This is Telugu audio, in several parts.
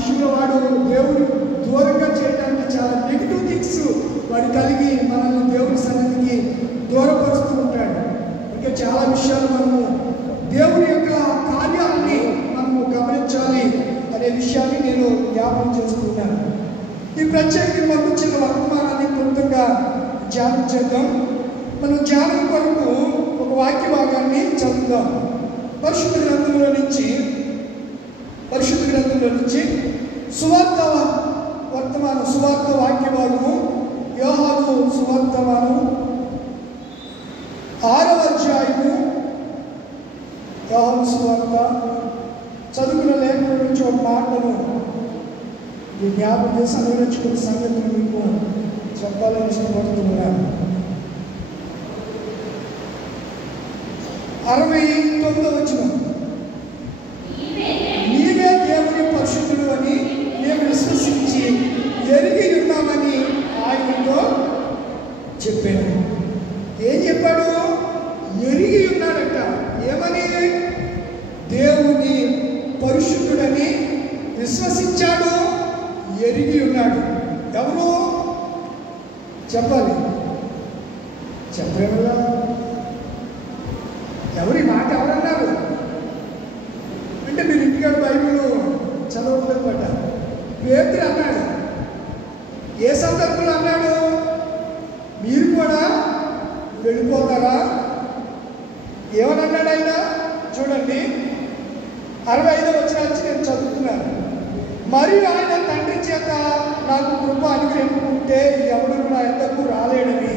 విషయంలో వాడు దేవుడు దూరంగా చేయడానికి చాలా నెగిటివ్ థింగ్స్ వాడు కలిగి మనల్ని దేవుని సన్నిధికి దూరపరుస్తూ ఉంటాడు. ఇంకా చాలా విషయాలు మనము దేవుని యొక్క కార్యాలని మనము గమనించాలి అనే విషయాన్ని నేను జ్ఞాపకం చేసుకుంటున్నాను. ఈ ప్రత్యేకంగా పంపించిన వర్తమానాన్ని క్లుప్తంగా ధ్యానం చేద్దాం. మనం ధ్యానం కొరకు ఒక వాక్య భాగాన్ని చదువుదాం. పరిశుద్ధ గ్రంథంలో నుంచి సువార్త వాక్య భాగము యోహాను సువార్తమానం 6వ అధ్యాయము. యోహాను సువార్త చదువుకున్న లేఖల నుంచి ఒక మాటను జ్ఞాపకం చేసి అనుగ్రహించుకున్న సంగతిని మీకు చెప్పాలని ఇష్టపడుతున్నాను. 69వ వచనం, నీవే దేవుని పరిశుద్ధుడు అని మేము విశ్వసించి ఎరిగి ఉన్నామని ఆయనతో చెప్పాను. ఏం చెప్పాడు? ఎరిగి ఉన్నాడట. ఏమని? దేవుని పరిశుద్ధుడని విశ్వసించాడు, ఎరిగి ఉన్నాడు. ఎవరు చెప్పాలి? చెప్పేవాళ్ళ ఎవరి మాట ఎవరన్నారు అంటే మీరు ఇంటికాడ బైబిల్ చదవట్లేదు పడ్డ. పేతురు అన్నాడు. ఏ సందర్భంలో అన్నాడు? మీరు కూడా వెళ్ళిపోతారా? ఏమని అన్నాడు ఆయన? చూడండి, 65వ వచనం నుంచి నేను చదువుతున్నాను. మరియు ఆయన తండ్రి చేత నాకు కృప అనుగ్రహించుకుంటే ఎవడు నా యొద్దకు రాలేడని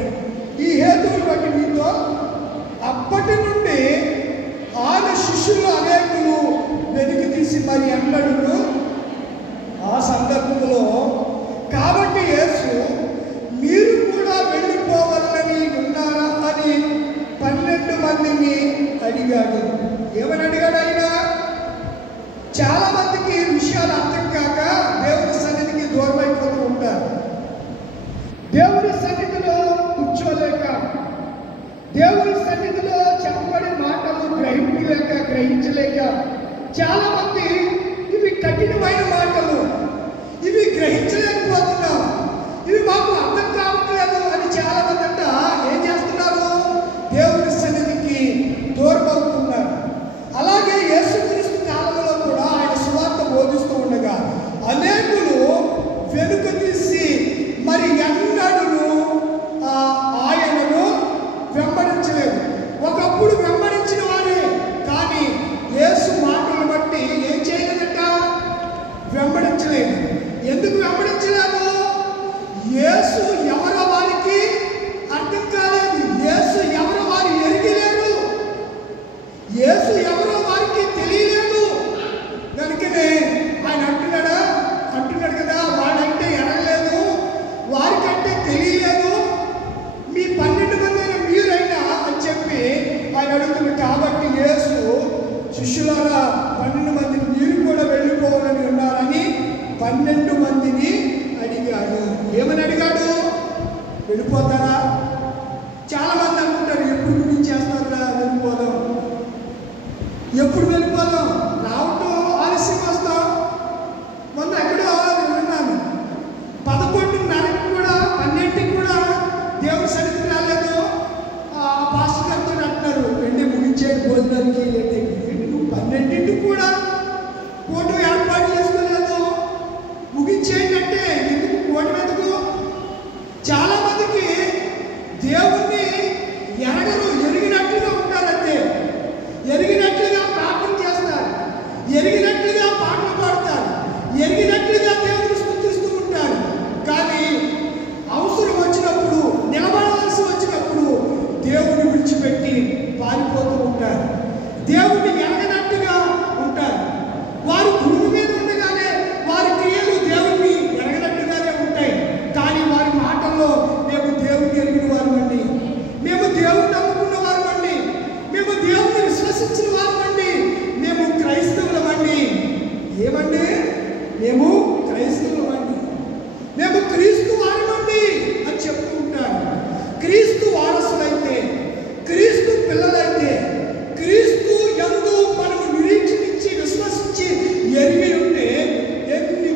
ఈ హేతువులు బట్టి మీతో అప్పటి నుండి ఆయన శిష్యులు అనేకులు వెతికి తీసి మరి అన్నాడు. ఆ సందర్భంలో కాబట్టి యేసు మీరు కూడా వెళ్ళిపోవాలని ఉన్నారా అని 12 మందిని అడిగాడు. ఏమని అడిగాడు ఆయన? చాలా మందికి విషయాలు అర్థం కాక దేవుని సన్నిధికి దూరం అయిపోతూ ఉంటారు. దేవుని సన్నిధిలో కూర్చోలేక, దేవుని సన్నిధిలో చెప్పబడే మాటలు గ్రహించలేక చాలా మంది ఇవి కఠినమైన మాటలు, ఇవి గ్రహించలేకపోతున్నాం, ఇవి మాకు అర్థం కావట్లేదు అని చాలా మంది అంట ఏం చేస్తున్నారు? దేవుని సన్నిధికి దూరం అవుతున్నారు. అలాగే యేసుక్రీస్తు కాలంలో కూడా ఆయన సువార్త బోధిస్తూ ఉండగా అనేకులు వెనుక తీసి మరి ఎన్నడూ ఆయనను వెంబడించలేదు. ఒకప్పుడు వెంబడించిన వారే, కానీ యేసు మాటలను బట్టి ఏం చేయలేదట? వెంబడించలేదు. ఎందుకు వెంబడించలేదు? యేసు ఎవరో వారికి అర్థం కాలేదు. యేసు ఎవరో వారు ఎరిగిలేరు. యేసు ఎవరో వారికి తెలియలేదు. కనుకనే ఆయన అంటున్నాడు కదా, వాడంటే ఎరగలేదు, వారికంటే తెలియలేదు, మీ 12 మంది మీరైనా అని చెప్పి ఆయన అడుగుతున్నాడు. కాబట్టి యేసు శిష్యులారా 12 మందిని మీరు కూడా వెళ్ళిపోవాలని ఉన్నారని 12 మందిని అడిగాడు. ఏమని అడిగాడు? వెళ్ళిపోతారా? చాలా మంది అనుకుంటారు, ఎప్పుడు ముగించేస్తారా? వెళ్ళిపోదాం. ఎప్పుడు వెళ్ళిపోదాం? రావటం ఆలస్యం వస్తాం. మొన్న ఎక్కడో విన్నాను, 11:30కి కూడా 12కి కూడా దేవుని సన్నిధికి రాలేదు. పాస్టర్ గారితో అంటున్నారు, వెంటనే ముగించే భోజనానికి లేదంటే 12కి కూడా కోటు ఏర్పాటు చేసుకోలేదు. ముగించేయంటే ఎందుకు కోటు ఎందుకు? చాలా మందికి దేవుణ్ణి ఎరగరు, ఎరిగినట్లుగా ఉంటారంటే, ఎరిగినట్లుగా ప్రార్థన చేస్తారు, ఎరిగినట్లుగా పాటలు పాడతారు, ఎరిగినట్లుగా దేవుని స్తుతిస్తూ ఉంటారు. కానీ అవసరం వచ్చినప్పుడు, నిలబడవలసి వచ్చినప్పుడు దేవుని విడిచిపెట్టి పారిపోతూ ఉంటారు. దేవుని ఎరగనట్టుగా ఉంటారు. వారు భూమి మీద ఉండగానే వారి క్రియలు దేవుని ఎరగనట్టుగానే ఉంటాయి. కానీ వారి మాటల్లో మేము దేవుని ఎరిగిన వారమండి, మేము దేవుని నమ్ముకున్న వారమండి, మేము దేవుని విశ్వసించిన వారమండి, మేము క్రైస్తవులమండి. ఏమండి? మేము క్రైస్తవులమండి, మేము క్రీస్తు వారమండి అని చెప్తూ ఉంటారు. క్రీస్తు వారసులైతే, క్రీస్తు పిల్లలైతే, క్రీస్తు యందు మనము నిరీక్షించి విశ్వసించి ఎరిగి ఉంటే ఎన్ని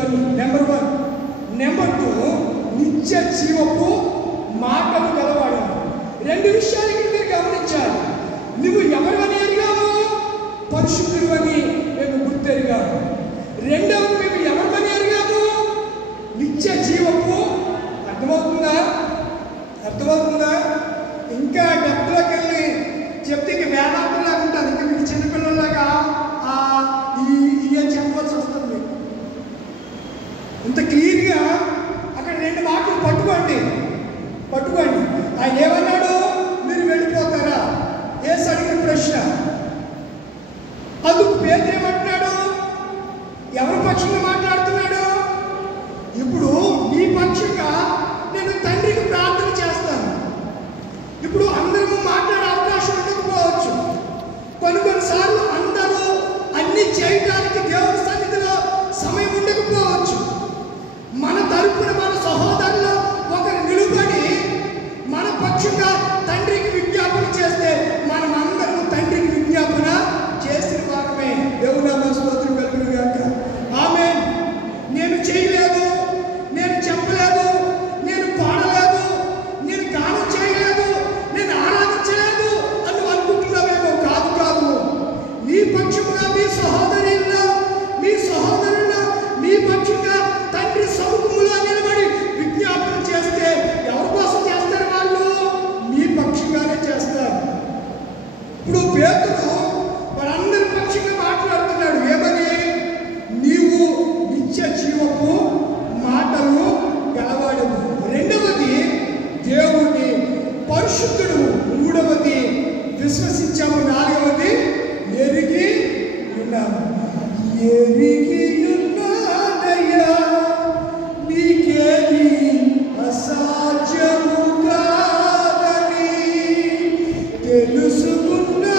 పరిశుద్ధులని నెంబర్ 1. నెంబర్ 2, నిత్య జీవపు మాటలు గలవాడు. 2 విషయాలకి మీరు గమనించాలి. నువ్వు ఎవరివని ఎరిగావు? పరిశుద్ధుడు అని మేము గుర్తెరిగాము. రెండవది, మేము ఎవరివని ఎరిగాము? నిత్య జీవపు. అర్థమవుతుందా? ఇంకా డబ్బులోకి వెళ్ళి చెప్తే ఇంక వేదాంతంలాగా ఉంటుంది. ఇంకా మీకు చిన్నపిల్లలాగా ఇవన్నీ చెప్పవలసి వస్తుంది. ఇంత క్లియర్గా అక్కడ 2 మాటలు పట్టుకోండి. ఆయన ఏమన్నాడు? మీరు వెళ్ళిపోతారా? యేసు అడిగిన ప్రశ్న. అందుకు పేతురు ఏమంటున్నాడు? ఎవరి పక్షంగా మాట్లాడుతున్నాడు? ఇప్పుడు నీ పక్షంగా నేను తండ్రికి ప్రార్థన చేస్తాను. ఇప్పుడు అందరూ మాట్లాడే అవకాశం ఉండకపోవచ్చు. కొన్నిసార్లు అందరూ అన్ని చేయడానికి దేవుని సన్నిధిలో సమయం ఉండకపోవచ్చు. మన తరపున మన సహోదరులు ఒకరు నిలబడి మన పక్షంగా తండ్రికి విజ్ఞాపన చేస్తే మనం అందరం తండ్రికి విజ్ఞాపన చేసిన వారమే. దేవుని నామమున స్తోత్రం కలుగును గాక. ఆమేన్. నేను చేయలేదు, నేను చెప్పలేదు, నేను పాడలేదు, నేను గానం చేయలేదు, నేను ఆరాధించలేదు అని అనుకుంటున్నావేమో. కాదు. నీ పక్షంగా మీ సహోదరుల్లో మీ పక్షంగా తండ్రి సముఖంలో నిలబడి విజ్ఞాపన చేస్తే ఎవరి కోసం చేస్తారు? వాళ్ళు మీ పక్షంగానే చేస్తారు. ఇప్పుడు పేతురు వారందరి పక్షంగా మాట్లాడుతున్నాడు. ఏమని? నీవు నిత్య జీవపు మాటలు గలవాడవు. రెండవది, దేవుని పరిశుద్ధుడు. మూడవది, విశ్వసించాము. నాలుగవది, ఎరిగి ఉన్నాము. ఎరిగి ఉన్నానయ్యా, నీకేది అసాధ్యము కాదని తెలుసుకున్నానయ్యా,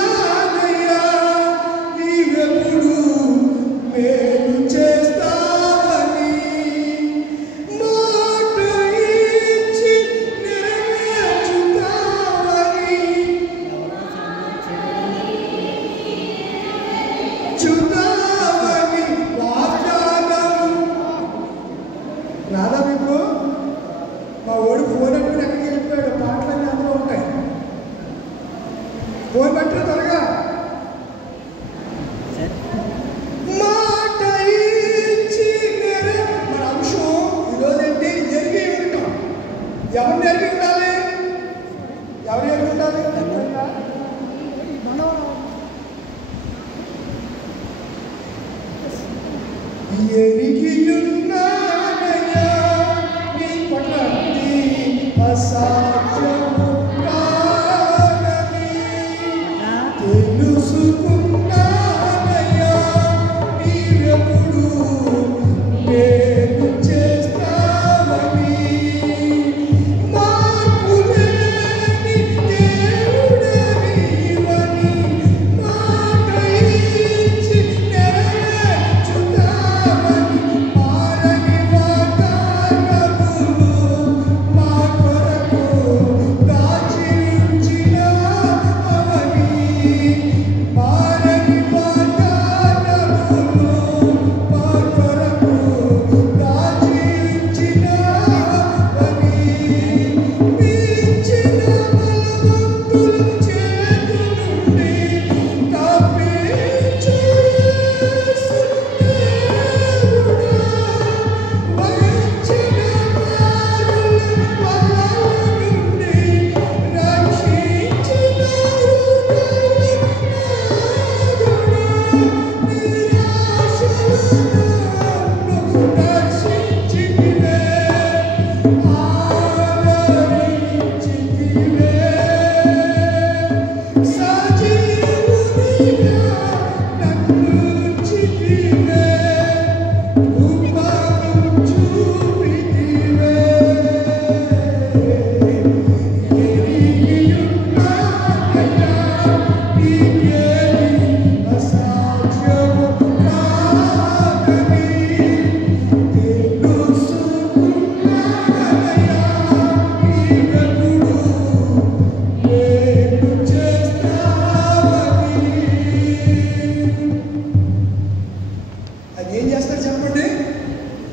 నీవెప్పుడు మేలు చేస్తావని. మాట ఇచ్చి నెరవేర్చుతావని వాగ్దానం. రాదా మీకు? మా ఓడి ఫోన్ అంటే ఎక్కడికి వెళ్ళిపోయాడు. పాటలన్నీ అందులో ఉంటాయి. ఫోన్ పట్టిన త్వరగా. మాట ఇచ్చి మన అంశం ఈరోజు ఏంటి? ఎరిగి ఉంటాం. ఎవరిని ఎరిగి ఉండాలి? ఎరిగి ఉన్నానయ్యా, నీ పట్ల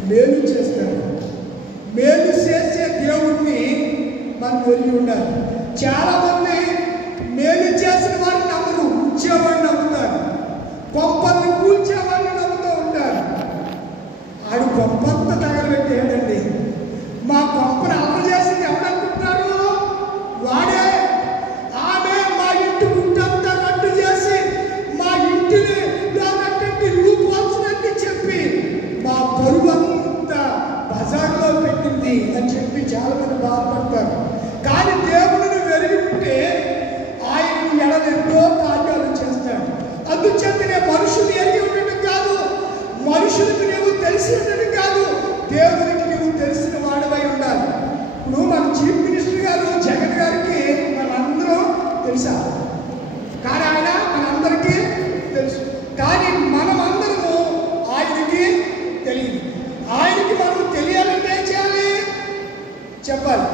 మేలు చేస్తాడు. మేలు చేసే దేవుణ్ణి మనం వెళ్ళి ఉండాలి. చాలామంది మేలు చేసిన వారిని నమ్మరు, ఉంచేవాడిని నమ్ముతారు. కొంపల్ని కూల్చేవాడిని నమ్ముతూ ఉంటారు. ఆడు కొంపంతా తగలబెట్టేయండి. మా కొంపను అమలు చేసింది ఎవరనుకుంటున్నారు? వాడే. ఆమె మా ఇంటి గుట్టంతా రద్దు చేసి మా ఇంటిని ఇల్లు పోల్చినట్టు చెప్పి మా పరువు అంతా బజార్లో పెట్టింది అని చెప్పి చాలా మంది బాధపడతారు. కానీ దేవుడిని వెలిగి ఉంటే ఆయన ఎడలెన్నో కార్యాలు చేస్తాడు. అందుచేతనే మనుషులు ఎరిగి ఉండడం కాదు, మనుషులకు నీవు తెలిసి ఉండడం కాదు, దేవునికి నీవు తెలిసిన వాడవై ఉండాలి. ఇప్పుడు మన చీఫ్ మినిస్టర్ గారు జగన్ గారికి మనందరం తెలుసా? కానీ ఆయన మనందరికీ తెలుసు. కానీ మనమందరము ఆయనకి తెలియదు. ఆయనకి మనం తెలియాలంటే ఏం చేయాలి? చెప్పాలి.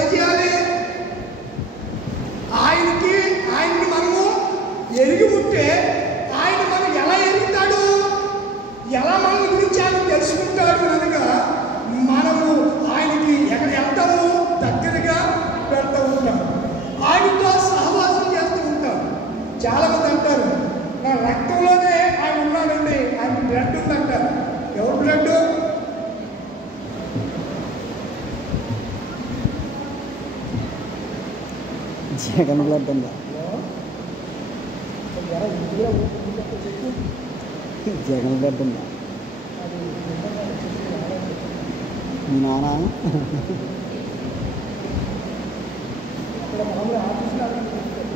ఏం చేయాలి? ఆయన్ని మనము ఎరిగి ఉంటే ఆయన మనం ఎలా ఎరుగుతాడు, ఎలా మన గురించి ఆయన తెలుసుకుంటాడు అనగా మనము ఆయనకి ఎక్కడ వెళ్తాము, దగ్గరగా వెళ్తూ ఉంటాం, ఆయనతో సహవాసం చేస్తూ ఉంటాం. చాలామంది అంటారు నా రక్తంలోనే ఆయన ఉన్నాడండి, ఆయన బ్లడ్ ఉందంటారు. ఎవరు బ్లడ్? జగన్ బ్లడ్ ఉందా? జగన్ బ్లడ్ ఉందా? మీ నాన్న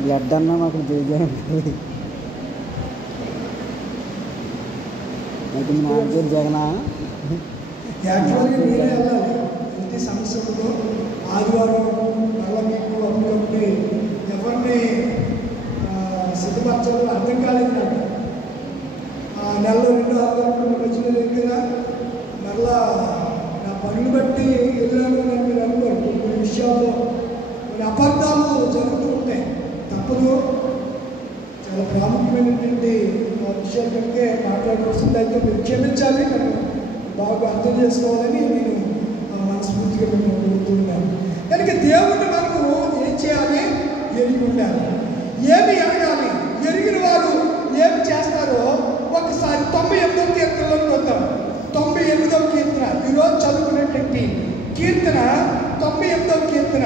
బ్లడ్ అన్నా మాకు జగన్. అయితే మీ నాన్న పేరు జగనా? యాక్చువల్గా మీరే వెళ్ళాలి. ఇంటి సమస్యలతో ఆదివారం మళ్ళీ మీకు అప్పుడప్పుడు ఎవరిని సిద్ధపరచాలో అర్థం కాలేదు నాకు. నెలలో 2 ఆదివారం వచ్చిన దగ్గర మళ్ళా నా పనులు బట్టి వెళ్ళాను అని మీరు అనుకోండి. కొన్ని విషయాల్లో కొన్ని అపార్థాలు జరుగుతూ ఉంటాయి, తప్పదు. చాలా ప్రాముఖ్యమైనటువంటి విషయాల కంటే మాట్లాడవలసింది అయితే మీరు క్షమించాలి, నన్ను బాగా అర్థం చేసుకోవాలని నేను మనస్ఫూర్తిగా మేము కోరుతున్నాను. కనుక దేవుడిని మనము ఏం చేయాలి? ఎరిగి ఉండాలి. ఏమి ఎరగాలి? ఎరిగిన వారు ఏమి చేస్తారో ఒకసారి 98వ కీర్తనలో చూద్దాం. 98వ కీర్తన ఈరోజు చదువుకునేటువంటి కీర్తన 98వ కీర్తన.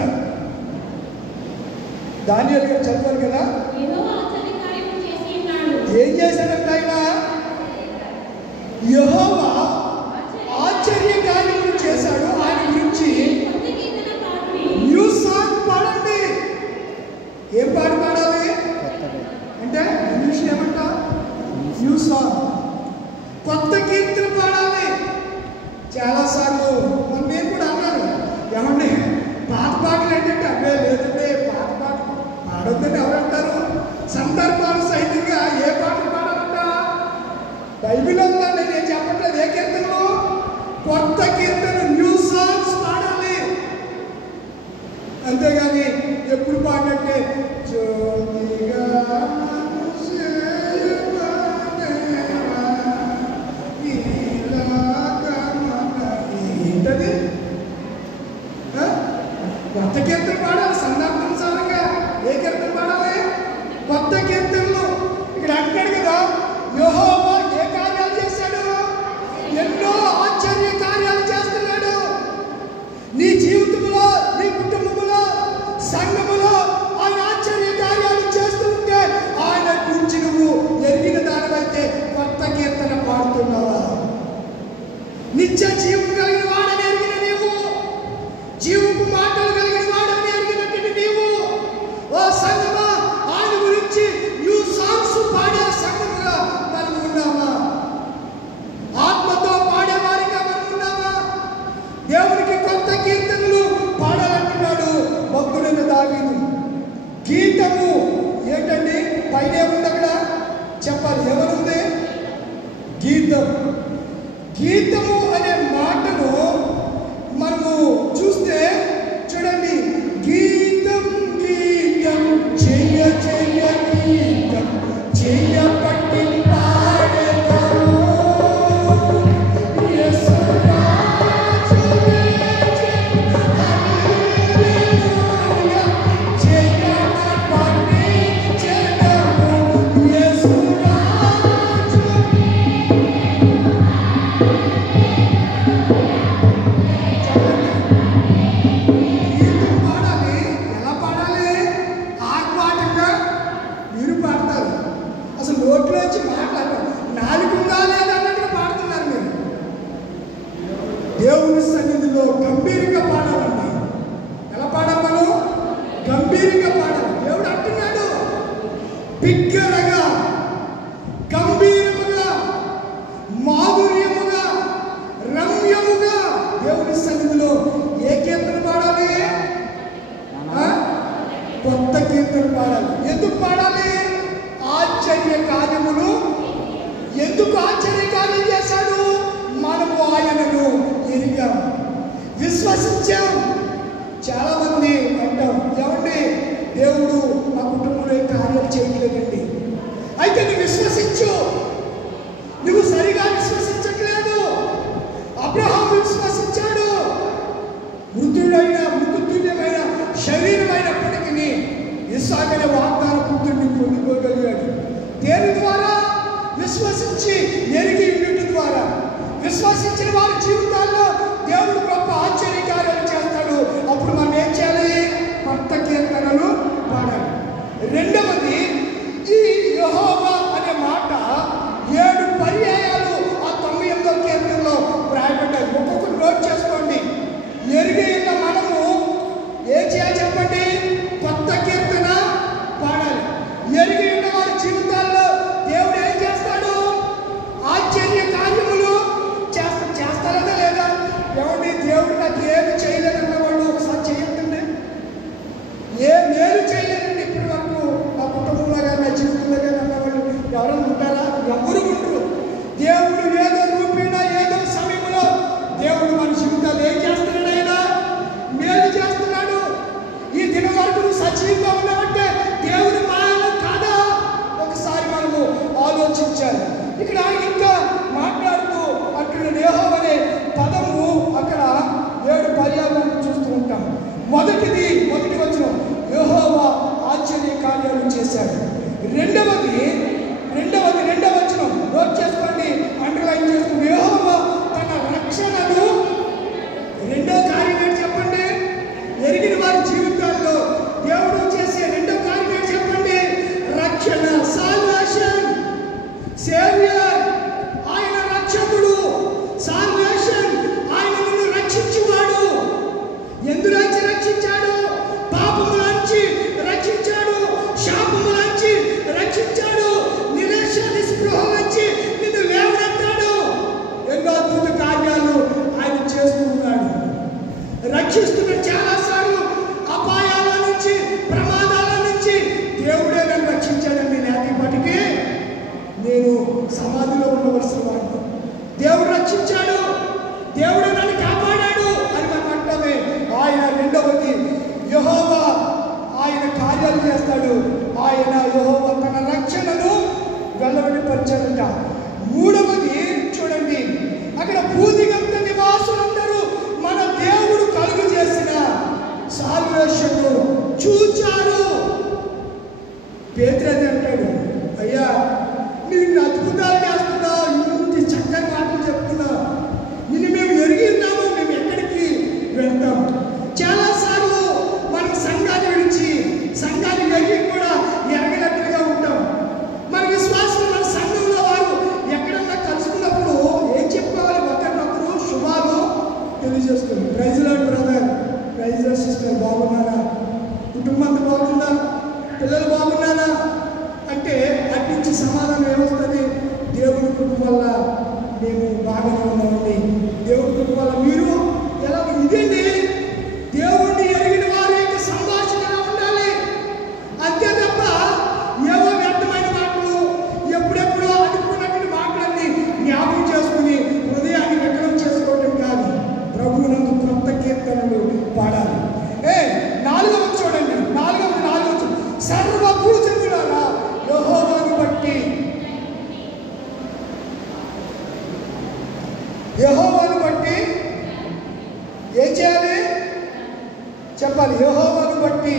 దానియేలు గారు చదివారు కదా. ఏం చేశాడంటే ఆయన యెహోవా ఆశ్చర్య కార్యములు చేశాడు. ఆయన గురించి న్యూ సాంగ్ పాడండి. ఏం పాట పాడాలి అంటే ఇంగ్లీష్ ఏమంటా? న్యూ సాంగ్, కొత్త కీర్తన పాడాలి. చాలాసార్లు నేను కూడా అన్నాను, ఏమండి పాత పాటలు ఏంటంటే అబ్బే లేదంటే పాత పాట పాడొద్దని ఎవరంటారు? సందర్భాలు సహితంగా ఏ పాటలు పాడాలంట? బైబిల్ ఉందండి, నేను చెప్పట్లేదు. ఏ కీర్తనలు? కొత్త కీర్తన, న్యూ సాంగ్స్ పాడాలి. అంతేగాని ఎప్పుడు పాడంటే ఏంటది? కొత్త కీర్తన పాడాలి సందర్భానుసారంగా. ఏ కీర్తన పాడాలి? కొత్త కీర్తనలు. ఇక్కడ అంటాడు కదా, యెహోవా ఏ కార్యాలు చేశాడు? ఎన్నో ఆశ్చర్య కార్యాలు చేస్తున్నాడు. నీ జీవితంలో, నీ కుటుంబంలో, సంఘములో ఆయన ఆశ్చర్య కార్యాలు చేస్తూ ఉంటే ఆయన గురించి నువ్వు ఎరిగిన దానివైతే కొత్త కీర్తన పాడుతున్నావా? నిత్య జీవం కలిగిన వాడని ఎరిగిన నీవు, జీవపు మాటలు కలిగిన వాడని ఎరిగినటువంటి నీవు, ఓ సంఘమా ఆయన గురించి న్యూ సాంగ్స్ పాడే సంఘముగా మనం ఉన్నామా? ఆత్మతో పాడేవారిగా మనం ఉన్నామా? దేవునికి కొత్త కీర్తనలు పాడాలంటున్నాడు భక్తుడైన దావీదు. గీతము ఏంటండి? పైన ఏముంది అక్కడ? చెప్పాలి. ఎవరుంది? గీతం. గీతము అనే మాటను దేవుని సన్నిధిలో గంభీరంగా పాడాలండి. ఎలా పాడాలి? మనం గంభీరంగా పాడాలి. దేవుడు అంటున్నాడు, బిగ్గరగా, గంభీరముగా, మాధుర్యముగా, రమ్యముగా దేవుని సన్నిధిలో ఏ కీర్తన పాడాలి? కొత్త కీర్తన పాడాలి. ఎందుకు పాడాలి? ఆశ్చర్య కార్యములు. ఎందుకు ఆశ్చర్య కార్యం చేశాడు? మనము ఆయనను ఎరిగాం, విశ్వసించాం. చాలా మంది అంటాం, ఏమండి దేవుడు మా కుటుంబంలో ఏ కార్యాలు చేయలేదండి. అయితే నువ్వు విశ్వసించు. నువ్వు సరిగా విశ్వసించట్లేదు. అబ్రహాము విశ్వసించాడు. మృతుల్యమైన శరీరమైనప్పటికీ ఇస్సాకునే వాగ్దాన పుత్రుడిని పొందుకోగలిగాడు. దేని ద్వారా? విశ్వసించి ఎరిగి ఉండుట ద్వారా. విశ్వసించిన వారి జీవితాల్లో దేవుడు గొప్ప ఆశ్చర్య కార్యాలు చేస్తాడు. అప్పుడు మనం ఏం చేయాలి? కొత్త కీర్తనలు పాడాలి. రెండవది, ఈ యెహోవా అనే మాట 7 పర్యాయాలు ఆ 98వ కీర్తనలో రాయబడ్డాయి. ఒక్కొక్కరు నోట్ చేసుకోండి. ఎరిగి మనము ఏం చేయాలి చెప్పండి? కొత్త కీర్తన పాడాలి. ఎరిగి ఉన్న వారి జీవితాల్లో దేవుడు ఏం చేస్తాడు? ఆశ్చర్య కార్యములు చేస్తారదా లేదా? ఏమండి దేవుడు నాకు ఏమి చేయలేదన్న వాళ్ళు ఒకసారి చేయొద్దండి. ఏ మేలు చేయలేదండి ఇప్పటి వరకు నా కుటుంబంలో కానీ నా జీవితంలో కానీ అన్నవాళ్ళు ఎవరైనా ఉంటారా? ఎవరు ఉండరు. దేవుడు ఏదో రూపేణ ఏదో సమయంలో దేవుడు మన జీవితాలు ఏం చేస్తున్నాడు? ఆయన మేలు చేస్తున్నాడు. ఈ దినం వరకు నువ్వు సజీవంగా ఉన్నావంటే దేవుడు మాయలో కాదా? ఒకసారి మనము ఆలోచించాలి. ఇక్కడ ఇంకా మాట్లాడుతూ అక్కడ యెహోవా అనే పదము అక్కడ 7 పర్యాయాలను చూస్తూ ఉంటాం. మొదటి వచనం, యెహోవా ఆశ్చర్య కార్యాలు చేశాడు. రెండవది వచనం నోట్ చేసుకోండి, అండర్లైన్ చేసుకోండి. యెహోవా తన రక్షణను. రెండో కార్యం ఏంటి చెప్పండి? ఎరిగిన వారి జీవితాల్లో దేవుడు చేసే రెండో కార్యం ఏంటి చెప్పండి? రక్షణ, సాల్వేషన్, సేవియర్. ఆయన రక్షకుడు, సాల్వేషన్. ఆయన నిన్ను రక్షించువాడు. ఎందులోంచి రక్షించాడు? పాపములోంచి రక్షించాడు, శాపములోంచి రక్షించాడు, నిరాశ నిస్పృహ నుంచి నిన్ను లేవనెత్తాడు. ఎన్నో అద్భుత కార్యాలు ఆయన చేస్తూ ఉన్నాడు, రక్షిస్తున్నాడు. చాలాసార్లు అపాయాల నుంచి, ప్రమాదాల నుంచి దేవుడే నన్ను రక్షించాడండి. లేకపోటికి నేను సమాధిలో ఉండవలసిన వాడు. దేవుడు రక్షించాడు, దేవుడు నన్ను కాపాడాడు అని మనం అంటామే. ఆయన రెండవది, యెహోవా ఆయన కార్యాలు చేస్తాడు. ఆయన యెహోవా తన రక్షణను వెల్లడిపరిచాడంట. మూడవది చూడండి, అక్కడ భూదిగంత నివాసులందరూ మన దేవుడు కలుగు చేసిన సాల్వేషన్ను చూచారు. పేతురు అంటాడు, అయ్యా నిన్ను అద్భుతాలు చేస్తున్నావు, ఇంటి చక్కని మాటలు చెప్తున్నావు, నిన్ను మేము ఎరిగి ఉన్నాము, మేము ఎక్కడికి వెళ్తాం? చాలాసార్లు మనం సంఘాన్ని విడిచి సంఘాన్ని ఎరిగి కూడా ఎరగనట్లుగా ఉంటాం. మన విశ్వాసం మన సంఘంలో వారు ఎక్కడన్నా కలుసుకున్నప్పుడు ఏం చెప్పుకోవాలి? ఒకరినొకరు శుభాలు తెలియజేస్తుంది. Praise lord brother, praise lord sister, బాగున్నారా? కుటుంబం బాగుందా? పిల్లలు బాగున్నారా? అంటే అట్నుంచి సమాధానం ఏమొస్తుంది? దేవుడి కృప వల్ల మేము బాగానే ఉన్నామండి, దేవుడి కృప వల్ల మీరు ఎలా? ఇదండి దేవుడిని ఎరిగిన వారి యొక్క సంభాషణ ఉండాలి. అంతే తప్ప ఏవో వ్యర్థమైన మాటలు, ఎప్పుడెప్పుడో అనుకున్నటువంటి మాటలన్నీ జ్ఞాపకం చేసుకుని హృదయాన్ని వ్యక్తం చేసుకోవటం కాదు. ప్రభువునందు క్రొత్త కీర్తనలు పాడాలి. నాలుగవ చూడండి, నాలుగవ సర్వభూజనులారా యెహోవాను బట్టి ఏం చేయాలి చెప్పాలి? యెహోవాను బట్టి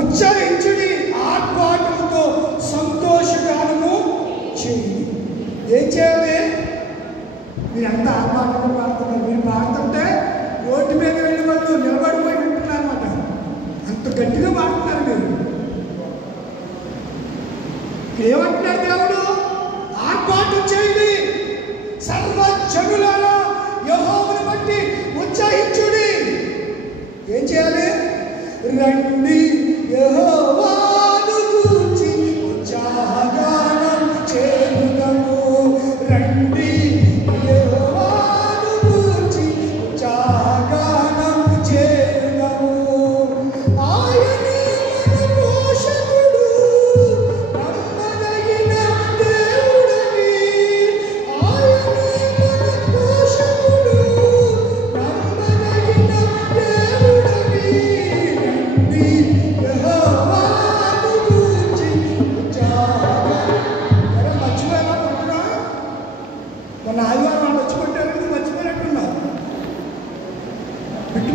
ఉచ్చరించుడి, ఆర్భాటముతో సంతోషగానము చేయండి. ఏం చేయాలి? మీరంతా ఆర్భాటంగా పాడుతున్నారు. మీరు పాడుతుంటే రోడ్డు మీద వెళ్ళి వాళ్ళు నిలబడిపోయి ఉంటున్నారు అన్నమాట. అంత గట్టిగా పాడుతున్నారు మీరు. ఏమంటున్నారు దేవుడు? ఆర్భాటం చేయండి, సర్వ జనులారా యెహోవాను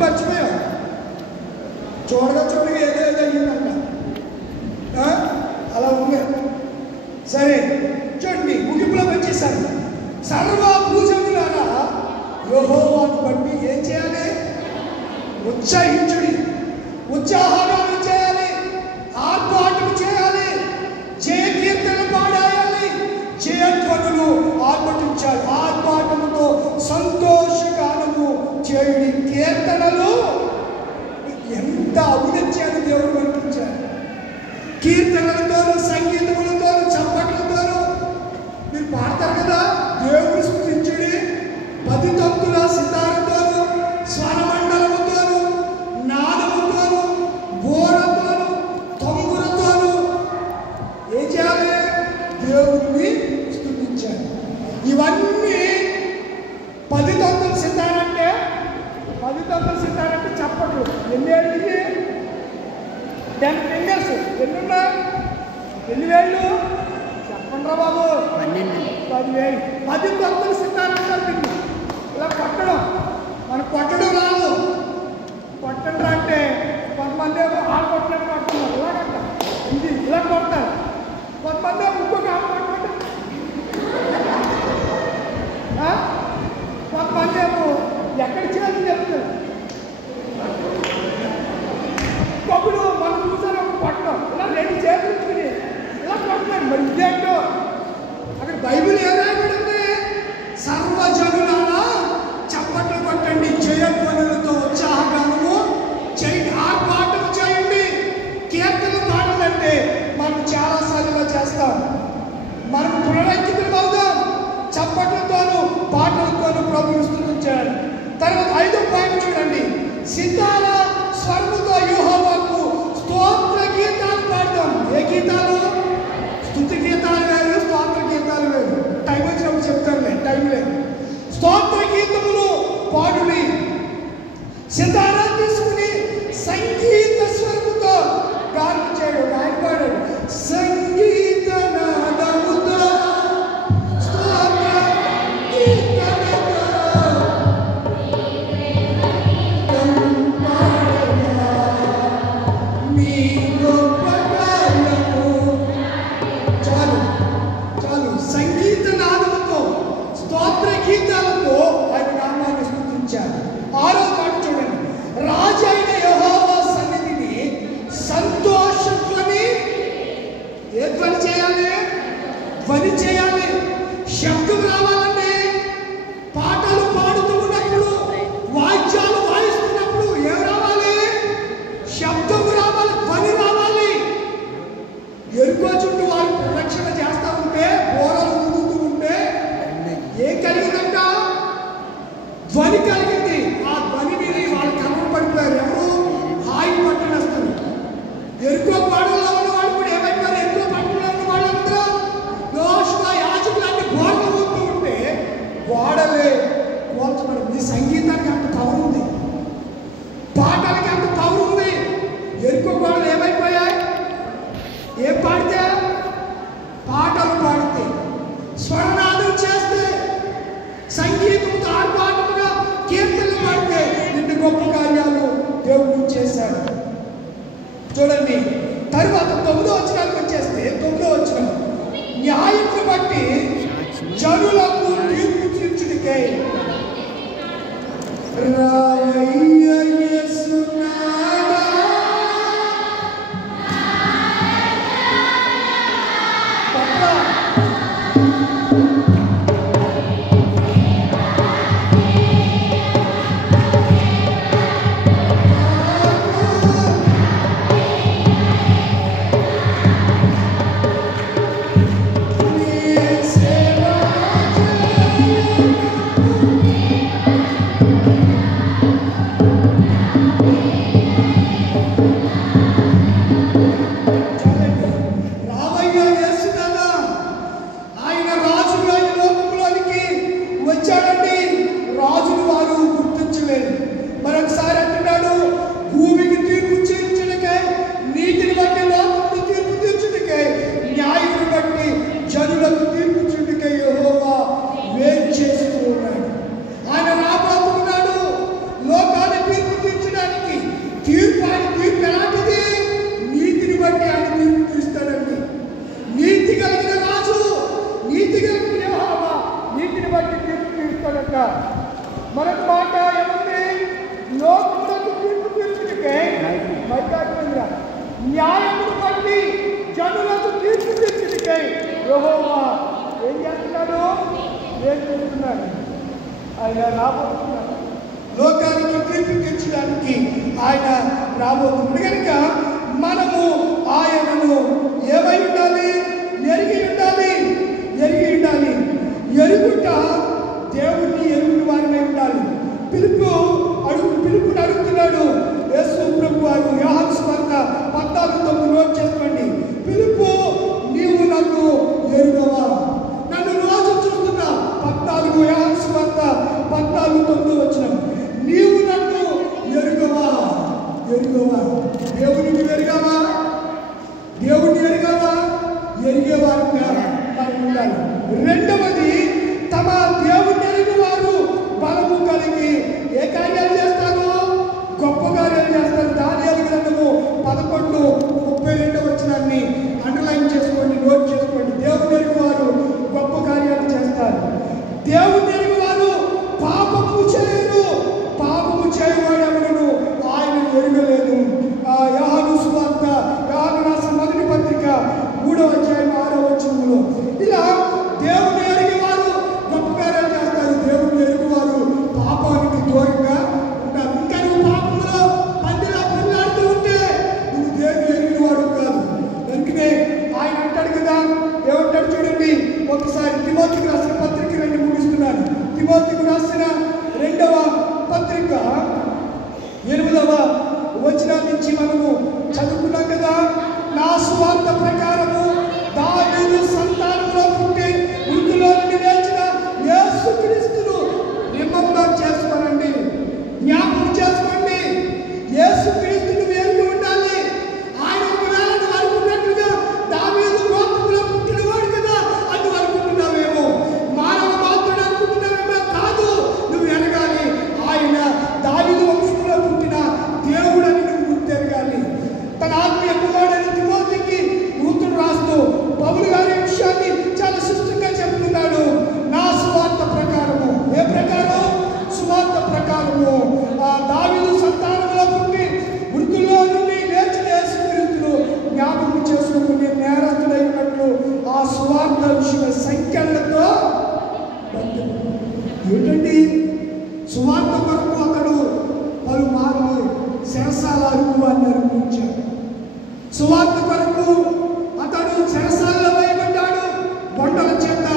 మర్చిపోయావు. చూడగా ఏదో అయ్యిందంట. అలా ఉంది. సరే చూడండి, ముగింపులోకి వచ్చేసారు. సర్వ భూజనులారా యెహోవాను బట్టి ఏం చేయాలి? ఉత్సాహించుడి, ఉత్సాహాలు చేయాలి, ఆర్భాటం చేయాలి, జయ కీర్తన పాడాలి, జయధ్వనులు ఆర్భటించాలి, ఆర్భాటముతో సంతోషగానము చేయుడి. కీర్తనలు ఎంత ఔన్నత్యాన్ని దేవుడు కనిపించారు. కీర్తనలతోనూ సంగీతములతోనూ చప్పట్లతోనూ మీరు పాడతారు కదా, దేవుడు స్తుతించుడి. 10 తంతుల సితారతోనూ స్వరమండలముతోనూ నాదముతోనూ బోరతోనూ తంబురతోనూ ఏం చేయాలి? దేవుడిని స్తుతించాలి. ఇవన్నీ 10 తంతుల సితారంటే 10 తంతుల సితారంటే చప్పట్లు. ఎన్నేళ్ళు? 10 ఫింగర్స్. ఎన్ని వేళ్ళు చెప్పండి రా బాబు? 10 వేలు. 10 తంతులు సితారంటారు. ఇలా కొట్టడం, మనకు కొట్టడం రాదు. కొట్టండి అంటే కొంతమంది ఏమో ఆడ కొట్టినట్టు కొడుతున్నారు, ఇలాగంట ఇది ఇలా కొడతారు. కొంతమంది ఏమో ఇంకొక ఆడ కొట్టినట్టు, కొంతమంది ఏమో ఎక్కడ చేయాలని చెప్తారు. ఒకప్పుడు మనం చూసారు ఒక కొట్టడం, ఇలా 2 చేతులు ఇలా కొట్టాడు. మరి ఇదేంటో అక్కడ బైబిల్ ఏ రాయబడింది? సర్వజనులారా చప్పట్లు కొట్టండి, జయధ్వనులతో ఉత్సాహగానము చేయండి, ఆర్భాటం చేయండి. కీర్తన పాడాలంటే మనం చాలాసార్లు చేస్తాం. మనం పునరంకితులు అవుదాం. చప్పట్లతోనూ పాటలతోనూ ప్రభువును స్తుతించాలి. తర్వాత 5వ పాయింట్ చూడండి, సితార స్వరముతో యెహోవాకు స్తోత్ర గీతాలు పాడదాం. ఏ గీతాలు? స్తుతి గీతాలు వేరు, స్తోత్ర గీతాలు వేరు. టైం వచ్చినప్పుడు చెప్తారులే, టైం లేదు. స్తోత్ర గీతములు పాడుని. సితారా తీసుకుని సంగీత స్వరముతో గానం చేయడం. ఆయన పాడాడు, సంగీత నాదముతో స్తోత్ర గీతముతో మీ గొప్ప కార్యము. చాలు చాలు. సంగీత నాదముతో స్తోత్ర గీతాలతో ఆయన నామాన్ని స్తుతించారు. 6వ పాట చూడండి, రాజైన యెహోవా సన్నిధిని సంతోషధ్వని. ఏ ధ్వని చేయాలి? ధ్వని చేయాలి. శబ్దం రావాలండి. పాటలు పాడుతూ ఉన్నప్పుడు, వాయిద్యాలు వాయిస్తున్నప్పుడు ఏం రావాలి? శబ్దం రావాలి, ధ్వని రావాలి. ఎరుకో చుట్టూ వారు ప్రదక్షిణ చేస్తూ ఉంటే, బోరలు ఊదుతూ ఉంటే ఏం కలిగిందంట? ధ్వని కలిగింది. ఆ ధ్వని విని వాళ్ళు కర్మ పడిపోయారు. ఎవరు? హాయి పట్టణస్తులు. ఎరుకో పాటల్లో ఉన్నవాడు కూడా ఏమైపోయారు? ఎరుకో పట్టణంలో ఉన్న వాళ్ళందరూ యోషువ యాజకులన్నీ బోర్లు ఊదుతూ ఉంటే గోడలే కోల్చబడి. మీ సంగీతానికి అంత పవర్ ఉంది, పాటలకి అంత పవర్ ఉంది. ఎరుకో గోడలు ఏమైపోయాయి? ఏం పాడితే? పాటలు పాడితే, స్వరనాదం చేస్తే, సంగీతంతో ఆర్భాటముగా కీర్తనలు పాడితే ఇన్ని గొప్ప కార్యాలు దేవుడు చేశాడు. చూడండి, తరువాత 9వ వచనానికి వచ్చేస్తే, 9వ వచనం, న్యాయమును బట్టి జనులకు తీర్పు తీర్చుడికై రావయ్య యేసునాథా. ఆయన రాబోతున్నాడు. లోకానికి తీర్పు తీర్చడానికి ఆయన రాబోతున్నాడు. కనుక మనము ఆయనను ఏమై ఉండాలి? ఎరిగి ఉండాలి. ఎరుగుట దేవుణ్ణి ఎరుగుని వారిమై ఉండాలి. పిలుపుని అడుగుతున్నాడు యేసు ప్రభు వారు. యోహాను సువార్త 14:9 నోట్ చేసుకోండి. పిలుపు, నీవు నన్ను ఎరుగవా? నన్ను రోజు చూస్తున్నా. 14 యోహాను సువార్త 14:9 వచనం. నీవు నన్ను ఎరుగవా? దేవునికి ఎరుగవా? ఎరిగేవారుగా మనం ఉండాలి. రెండవది, తమ దేవుని ఎరిగివారు బలము కలిగి ఏ కార్యాలు చేస్తారు? గొప్ప కార్యాలు చేస్తారు. దానియేలు గ్రంథము 11:32 వచనాన్ని అండర్లైన్ చేసుకోండి, నోట్ చేసుకోండి. దేవుని ఎరిగివారు గొప్ప కార్యాలు చేస్తారు. దేవుని ఎరిగివారు పాపము చేయరు. పాపము చేయవాడు ఎవరును ఆయన ఎరగలేదు. యోహాను సువార్త, యోహాను రాసిన మొదటి పత్రిక 3వ అధ్యాయం 6వ వచనంలో ఇలా దేవుని ఎరిగివారు గొప్ప కార్యాలు చేస్తారు. దేవుని ఎరిగివారు పాపానికి దూరంగా ఉంటారు. ఇంకా నువ్వు పాపంలో పందిలా పనిలాడుతూ ఉంటే నువ్వు దేవుని ఎరిగినవాడు కాదు. అందుకనే ఆయన అంటాడు కదా, ఏమంటాడు చూడండి ఒకసారి. తిమోతికి రాసిన పత్రిక 2 ముగిస్తున్నాను. తిమోతికి రాసిన 2వ పత్రిక 8వ వచనం నుంచి మనము చదువుకున్నాం కదా. నా సువార్త ప్రకారము దావీదు సంతానంలో పుట్టి మృతుల్లో నుండి లేచిన యేసుక్రీస్తును రిమెంబర్ చేసుకోనండి, జ్ఞాపకం చేసుకోండి. యేసుక్రీస్తును ఎరిగి ఉండాలి. ఆయన ఒకవేళ నువ్వు అనుకున్నట్లుగా దావీదు గోత్రంలో పుట్టినవాడు కదా అని అనుకుంటున్నావేమో, మానవ మాత్రుడు అనుకుంటున్నావేమో. కాదు, నువ్వు ఎరగాలి. ఆయన దావీదు వంశంలో పుట్టిన దేవుడని నువ్వు గుర్తెరగాలి. తన ఆత్మీయ కుమారుడైన తిమోతికి దూతను రాస్తూ పౌలు గారి విషయాన్ని చాలా సుష్టంగా చెప్తున్నాడు. నా సువార్త ప్రకారము, ఏ ప్రకారం? సువార్త ప్రకారము దావీదు సంతానంలో పుట్టి మృతుల్లో నుండి లేచిన యేసుక్రీస్తును జ్ఞాపకం చేసుకుని నేరస్తుడైనట్లు ఆ సువార్త విషయ సంఖ్యలతో ఏంటండి? సువార్త కొరకు అతడు పలుమార్లు శరసాలకు అని అనిపించాడు. సువార్త కొరకు అతడు చెరసాలలో వేయబడ్డాడు, బొండల చేత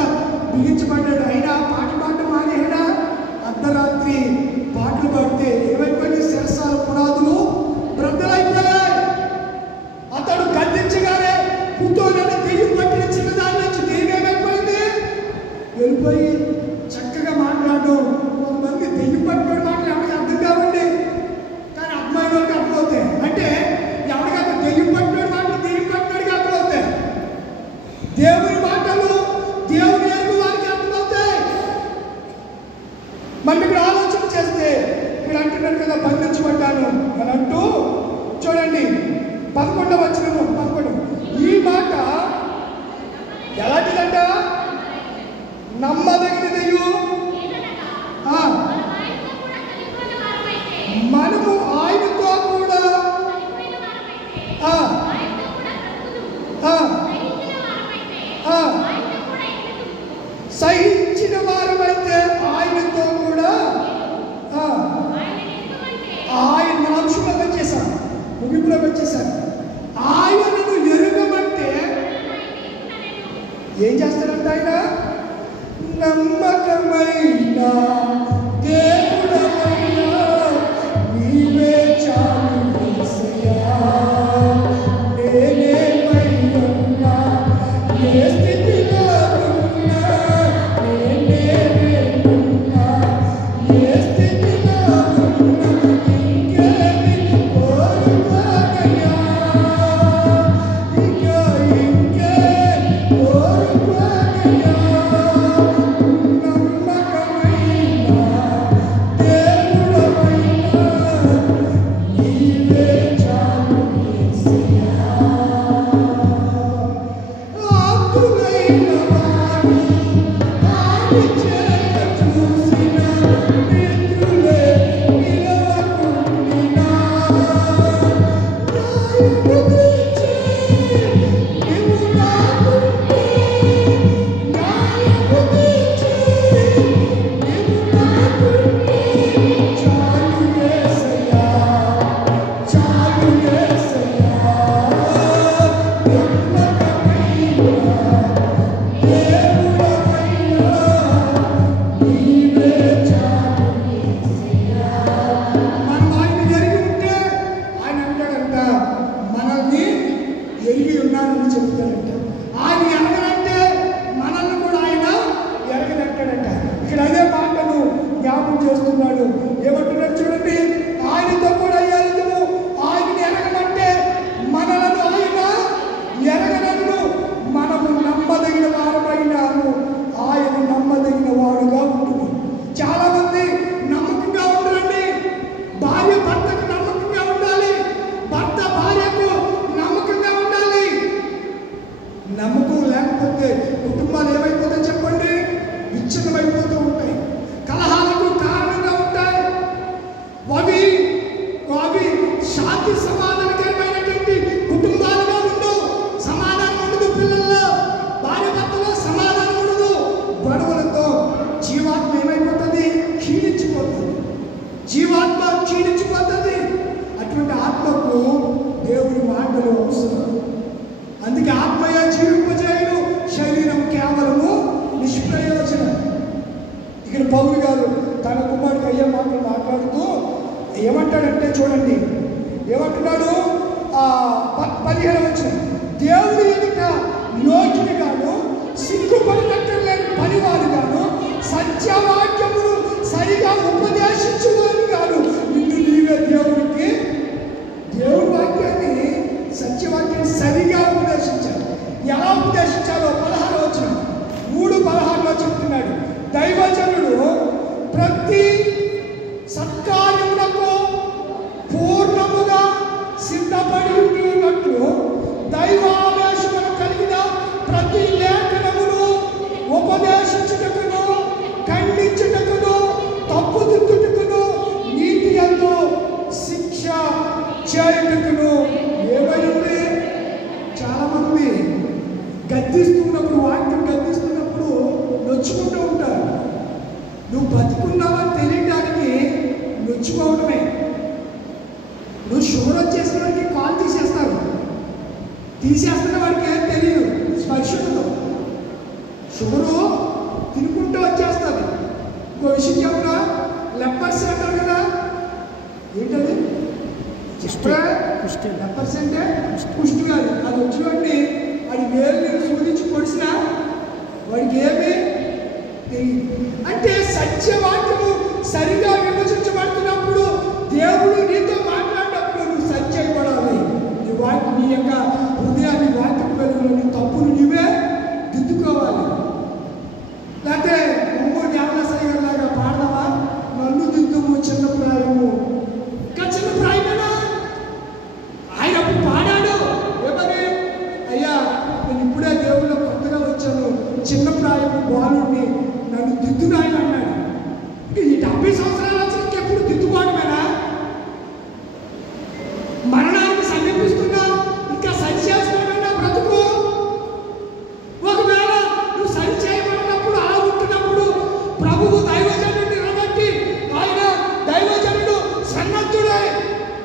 బిగించబడ్డాడు. అయినా పాట మానేడా? అర్ధరాత్రి పాటలు పాడితే ఏమైపోయింది? చెరసాల పునాదులు బ్రద్దలైపోయాయి. అతడు గద్దించగానే పుట్టోలని దెయ్యం పట్టిన చిన్నదాని నుంచి దెయ్యం ఏమైపోయింది? వెళ్ళిపోయి చక్కగా మాట్లాడడం. కొంతమంది దెయ్యం పట్టిన మాటలు ఎవరికి అర్థం కావండి, కానీ అర్థమైన వాళ్ళకి అర్థమవుతాయి. అంటే ఎవరికైతే దెయ్యం పట్టినాడు మాటలు దెయ్యం పట్టినాడికి అర్థమవుతాయి. దేవుని మాటలు దేవుని ఎరుగు వారికి అర్థమవుతాయి. మరి ఇక్కడ ఆలోచన చేస్తే ఇక్కడ అంటున్నాడు కదా, బంధించబడ్డాను అని అంటూ చూడండి 11వ వచనము 11. ఈ మాట ఎలాంటిదంట? నమ్మదగినదయు మనము ఆయనతో కూడా సహించిన వారమైతే ఆయనతో కూడా ఆయన అంశంలో వచ్చేసాను, ముగింపులో వచ్చేసాను. ఆయనను ఎరుగమంటే ఏం చేస్తారంట? ఆయన నమ్మకమైన దేవుడమైన నీవే చాలు యేసయ్యా. నేనేమైనా ఏ స్థితిలో ఉన్నా, నేనేమైనా ఏ స్థితిలో ఉన్నా, ఇంకేమి కోరుకోనయ్యా, ఇంకే కోరుకోనయ్యా. నమ్మకమైన ఉన్నాడు. ఏమంటున్నాడు చూడండి, ఆయనతో కూడా ఎరగము, ఆయనని ఎరగమంటే మనలను ఆయన ఎరగనను, మనము నమ్మదగిన వారమైనాము, ఆయన నమ్మదగిన వాడుగా ఉంటుంది. చాలా మంది నమ్మకంగా ఉండాలండి. భార్య భర్తకు నమ్మకంగా ఉండాలి, భర్త భార్యకు నమ్మకంగా ఉండాలి. నమ్మకం లేకపోతే కుటుంబాలు ఏమైపోతాయి చెప్పండి? విచ్ఛిన్నమైపోతూ ఉంటాయి, కలహాలకు కారణంగా ఉంటాయి. అవి శాంతి సమాధానకరమైనటువంటి కుటుంబాలుగా ఉండవు. సమాధానం ఉండదు, పిల్లల్లో భార్య భర్తలో సమాధానం ఉండదు. గొడవలతో జీవాత్మ ఏమైపోతుంది? క్షీణించిపోతుంది. జీవాత్మ క్షీణించిపోతుంది. అటువంటి ఆత్మకు దేవుని మాటలు అవసరం. అందుకే ఆత్మయ జీవింపజేయను, శరీరం కేవలము నిష్ప్రయోజనం. ఇక్కడ పౌలు గారు తన కుమారుడికి అయ్యే మాటలు మాట్లాడుతూ ఏమంటాడంటే చూడండి, ఏమంటున్నాడు? 15వ వచనం, దేవుడి ఎదుట యోగ్యునిగాను సిగ్గుపడనక్కర్లేని పనివాడుగాను సత్యవాక్యమును సరిగా ఉపదేశించువాడుగాను నిన్ను నీవే దేవుడికి. దేవుడి వాక్యాన్ని, సత్యవాక్యాన్ని సరిగా ఉపదేశించాలి. ఎలా ఉపదేశించాలో 16వ వచనం 3:16లో చెప్తున్నాడు. దైవజనుడు ప్రతి సత్కార్యములకు పూర్ణముగా సిద్ధపడి ఉన్నట్లు దైవావేశమును కలిగిన ప్రతి లేఖనమును ఉపదేశించుటకును, ఖండించుటకును, తప్పుదిద్దుటకును, నీతి యందు శిక్ష చేయుటకును. ఏమైంది? చాలా మంది గద్దిస్తున్నప్పుడు, వాక్యం గద్దిస్తున్నప్పుడు నొచ్చుకుంటూ ఉంటారు. నువ్వు బతుకున్నావని తెలియడానికి నొచ్చుకోవడమే. నువ్వు షుగర్ వచ్చేసిన వాడికి కాల్ తీసేస్తారు, తీసేస్తున్న వాడికి ఏం తెలియదు, స్పర్శతో షుగరు తినుకుంటూ వచ్చేస్తుంది. ఇంకో విషయం చెప్పినా, లెప్పర్స్ అంటారు కదా, ఏంటది? లెప్పర్స్ అంటే కుష్టి కాదు. అది వచ్చినవాడిని వాడి వేలు నేను సూచించి పొడిసినా వాడికి ఏమి తెలియదు. అంటే సత్యవాక్యము సరిగా విభజించబడుతున్నప్పుడు, దేవుడు నీతో మాట్లాడినప్పుడు నువ్వు సత్యపడాలి. నీ యొక్క హృదయాన్ని వాక్యం వెలుగులో నీ తప్పులు నీవే దిద్దుకోవాలి. లేకపోతే ఒంగోలు జ్ఞాపకసాయి గారిలాగా పాడదామా? నన్ను దిద్దుము చిన్న ప్రాయము. ఇంకా చిన్న ప్రాయమేనా? ఆయన అప్పుడు పాడాడు ఏమని? అయ్యా, నేను ఇప్పుడే దేవుళ్ళు కొత్తగా వచ్చాను, చిన్న ప్రాయము బాలుడిని, నన్ను దిద్దునాయని అన్నాడు. ఈ 70 సంవత్సరాల నుంచి ఎప్పుడు దిద్దుకోవడమేనా? మరణాన్ని సమీపిస్తున్నా ఇంకా సరి చేసుకోవడం బ్రతుకు. ఒకవేళ నువ్వు సరి చేయబడినప్పుడు, అలా ఉంటున్నప్పుడు ప్రభువు దైవజనుడిని నిలబెట్టి, ఆయన దైవజనుడు సన్నద్ధుడై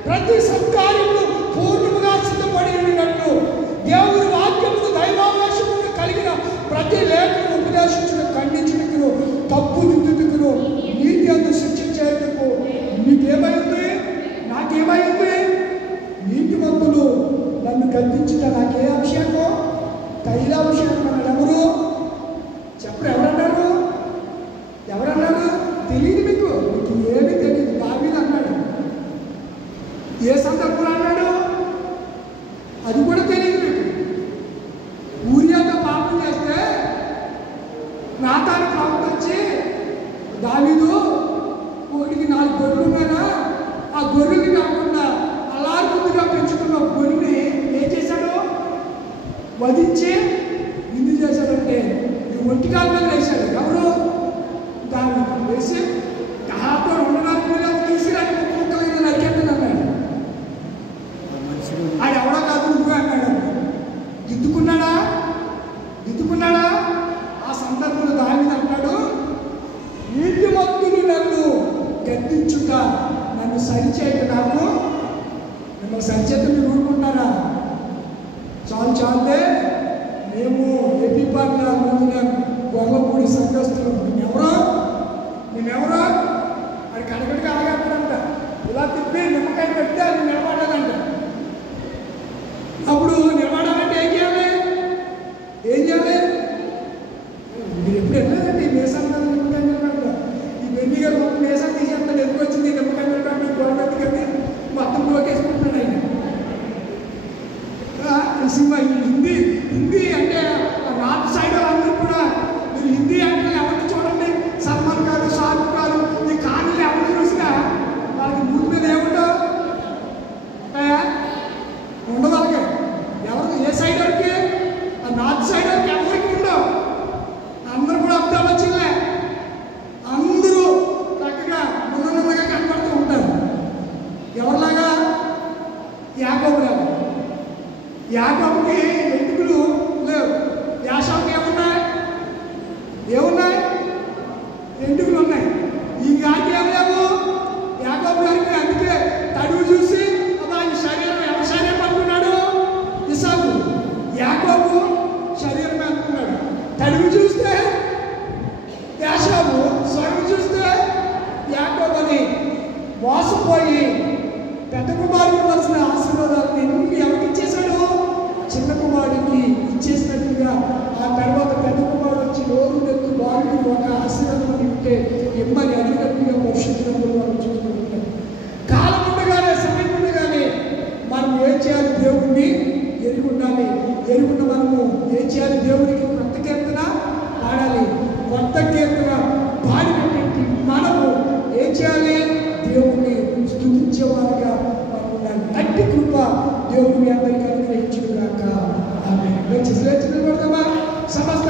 ప్రతి సత్కార్యము పూర్ణముగా సిద్ధపడి ఉన్నట్లు దేవుని వాక్యమును దైవావేశమును కలిగిన ప్రతి లేఖను ఉపదేశించును, ఖండించుటకును, తప్పు దిద్దుటకును, నీతి యందు శిక్ష చేయుటకు. నీకేమైంది? నాకేమైంది? నీతిమంతులు నన్ను గద్దించుట నాకే అభిషేకం? తైలాభిషేకం అన్నాడు. ఎవరు చెప్పరు? ఎవరన్నారు? ఎవరన్నారు? తెలియదు మీకు, మీకు ఏమీ తెలియదు. దావీదు అన్నాడు. ఏ సందర్భంలో అన్నాడు అది కూడా తెలియదు మీకు. ఊరియాతో పాపం చేస్తే నాతాను ప్రవక్త వచ్చి, దావీదు ఒకటికి 4 గొర్రెలు ఉన్నారా, ఆ గొర్రెలు కాకుండా అలారు ముందుగా పెంచుకున్న గొర్రెని ఏం చేశాడు? వధించి నిందు చేశాడంటే ఈ ఒంటికాల మీద వేశాడు. ఎవరు? దావీదు. వేసి దాంతో 2 తీసిరాని ముక్కలు నరికేద్దని అన్నాడు. అది ఎవడో కాదు, నువ్వే అన్నాడు. దిద్దుకున్నాడా? దిద్దుకున్నాడా? ఆ సందర్భంలో దావీదు అంటాడు, నీతిమంతులు నన్ను గద్దించుట, నన్ను సరిచేయట నాకు. మిమ్మల్ని సరిచేత మీరు ఊరుకుంటారా? చాలు చాలుదే, మేము ఏపీ పార్టీ గొల్లపూడి సంఘస్థులు. మేమెవరో అది కడగడికి ఆగేస్తాడంట. ఇలా తిప్పి నిమ్మకాయ పెడితే అది నిలబడాలంట. అప్పుడు నిలబడాలంటే ఏం చేయాలి? ఏం చేయాలి? మీరు ఎప్పుడు వెళ్ళలేదండి మేసాలు నిమ్మకాయ నిలబడతా. ఈ వెండి గారు మేసాలు తీసేస్తారు. యాకోబుకి వెంట్రుకలు లేవు, యాషావుకి ఏమున్నాయి? వెంట్రుకలు ఉన్నాయి. ఈ గారికి ఏం లేవు, యాకోబు గారికి. అందుకే తడువు చూసి అబ్బా ఈ శరీరం ఎవరి శరీరం అనుకున్నాడు? ఇసాకు. యాకోబు శరీరం అనుకున్నాడు. తడువు చూస్తే యాషావు, స్వరం చూస్తే యాకోబు అని మోసపోయి పెద్ద కుమారుడు వలసిన ఆశీర్వాదాన్ని ఎవరికి ఇచ్చేశాడు? చిన్న కుమారుడికి ఇచ్చేసినట్టుగా ఆ తర్వాత పెద్ద కుమారుడు వచ్చి నోరు నెత్తు బాగుంది ఒక ఆశీర్వాదం ఉంటే ఎమ్మని అడిగినట్టుగా భవిష్యత్తులో మనం చూసుకుంటున్నాం. కాలం ఉండగానే, సమయం ఉండగానే మనం ఏం చేయాలి? దేవుణ్ణి ఎరిగి ఉండాలి. ఎరుగున్న మనము ఏం చేయాలి? దేవుడికి కొత్త కీర్తన పాడాలి. కొత్త కీర్తన పాడినటువంటి మనము ఏం చేయాలి? దేవుణ్ణి స్తుతించేవారుగా మనం ఉండాలి. అట్టి కృప దేవుడు మీ అందరికీ అనుగ్రహించుగాక. ఆమేన్. లేచి నిలబడదామా? సమస్త